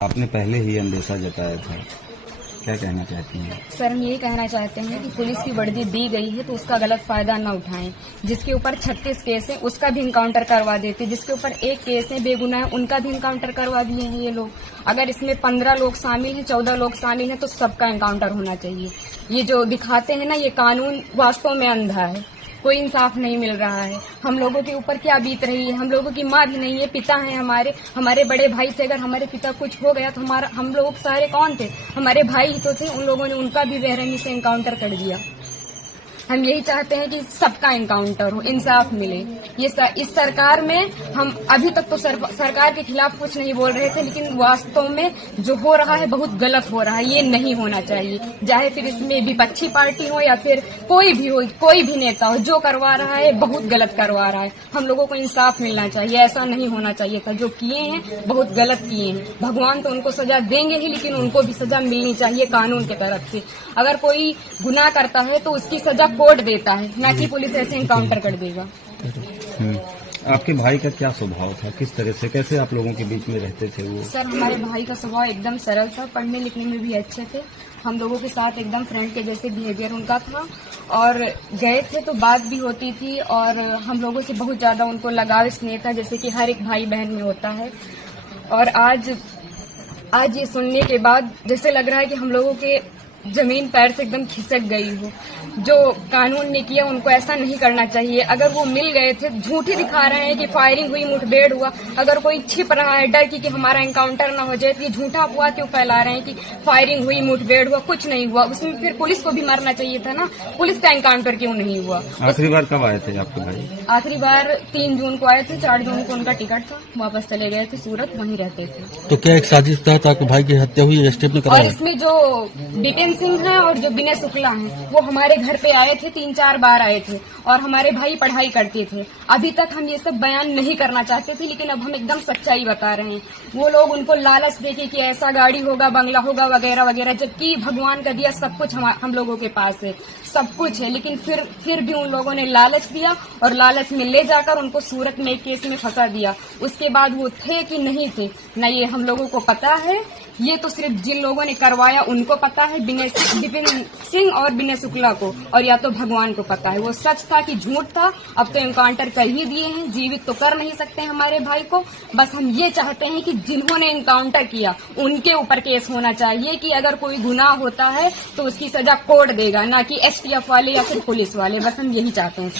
आपने पहले ही अंदेशा जताया था, क्या कहना चाहती हैं? सर, हम यही कहना चाहते हैं कि पुलिस की वर्दी दी गई है तो उसका गलत फायदा न उठाएं। जिसके ऊपर 36 केस है उसका भी इनकाउंटर करवा देते, जिसके ऊपर एक केस है बेगुनाह उनका भी इनकाउंटर करवा दिए हैं ये लोग। अगर इसमें 15 लोग शामिल हैं, 14 लोग शामिल हैं तो सबका इनकाउंटर होना चाहिए। ये जो दिखाते हैं ना, ये कानून वास्तव में अंधा है, कोई इंसाफ नहीं मिल रहा है। हम लोगों के ऊपर क्या बीत रही है, हम लोगों की माँ भी नहीं है, पिता हैं हमारे बड़े भाई से अगर हमारे पिता कुछ हो गया तो हम लोग सारे कौन थे? हमारे भाई ही तो थे। उन लोगों ने उनका भी बेरहमी से इनकाउंटर कर दिया। हम यही चाहते हैं कि सबका इनकाउंटर हो, इंसाफ मिले। इस सरकार में हम अभी तक तो सरकार के खिलाफ कुछ नहीं बोल रहे थे, लेकिन वास्तव में जो हो रहा है बहुत गलत हो रहा है। ये नहीं होना चाहिए, चाहे फिर इसमें विपक्षी पार्टी हो या फिर कोई भी हो, कोई भी नेता हो, जो करवा रहा है बहुत गलत करवा रहा है। हम लोगों को इंसाफ मिलना चाहिए, ऐसा नहीं होना चाहिए था। जो किए हैं बहुत गलत किए हैं। भगवान तो उनको सजा देंगे ही, लेकिन उनको भी सजा मिलनी चाहिए कानून की तरफ से। अगर कोई गुनाह करता है तो उसकी सजा कोर्ट देता है, ना कि पुलिस ऐसे इनकाउंटर कर देगा। आपके भाई का क्या स्वभाव था, किस तरह से, कैसे आप लोगों के बीच में रहते थे वो? सर, हमारे भाई का स्वभाव एकदम सरल था, पढ़ने लिखने में भी अच्छे थे। हम लोगों के साथ एकदम फ्रेंड के जैसे बिहेवियर उनका था, और गए थे तो बात भी होती थी, और हम लोगों से बहुत ज्यादा उनको लगाव स्नेह था, जैसे कि हर एक भाई बहन में होता है। और आज ये सुनने के बाद जैसे लग रहा है कि हम लोगों के जमीन पैर से एकदम खिसक गई हो। जो कानून ने किया उनको ऐसा नहीं करना चाहिए। अगर वो मिल गए थे, झूठी दिखा रहे हैं कि फायरिंग हुई, मुठभेड़ हुआ। अगर कोई छिप रहा है डर कि हमारा एनकाउंटर ना हो जाए, तो ये झूठा अफवाह क्यों फैला रहे हैं कि फायरिंग हुई, मुठभेड़ हुआ? कुछ नहीं हुआ। उसमें फिर पुलिस को भी मरना चाहिए था ना, पुलिस का एनकाउंटर क्यों नहीं हुआ? आखिरी बार कब आए थे आपके भाई? आखिरी बार 3 जून को आए थे, 4 जून को उनका टिकट था, वापस चले गए थे सूरत, वहीं रहते थे। तो क्या एक साजिश तहत आपके भाई की हत्या हुई, एसटीएफ ने कराया? और इसमें जो बिपिन सिंह है और जो विनय शुक्ला हैं, वो हमारे घर पे आए थे, 3-4 बार आए थे, और हमारे भाई पढ़ाई करते थे। अभी तक हम ये सब बयान नहीं करना चाहते थे, लेकिन अब हम एकदम सच्चाई बता रहे हैं। वो लोग उनको लालच देके कि ऐसा गाड़ी होगा, बंगला होगा, वगैरह वगैरह, जबकि भगवान का दिया सब कुछ हम लोगों के पास है, सब कुछ है। लेकिन फिर भी उन लोगों ने लालच दिया, और लालच में ले जाकर उनको सूरत में एक केस में फंसा दिया। उसके बाद वो थे कि नहीं थे न ये हम लोगों को पता है। ये तो सिर्फ जिन लोगों ने करवाया उनको पता है, विपिन सिंह और विनय शुक्ला को, और या तो भगवान को पता है वो सच था कि झूठ था। अब तो एनकाउंटर कर ही दिए हैं, जीवित तो कर नहीं सकते हमारे भाई को। बस हम ये चाहते हैं कि जिन्होंने एनकाउंटर किया उनके ऊपर केस होना चाहिए, कि अगर कोई गुनाह होता है तो उसकी सजा कोर्ट देगा, ना कि एसटीएफ वाले या फिर पुलिस वाले। बस हम यही चाहते हैं।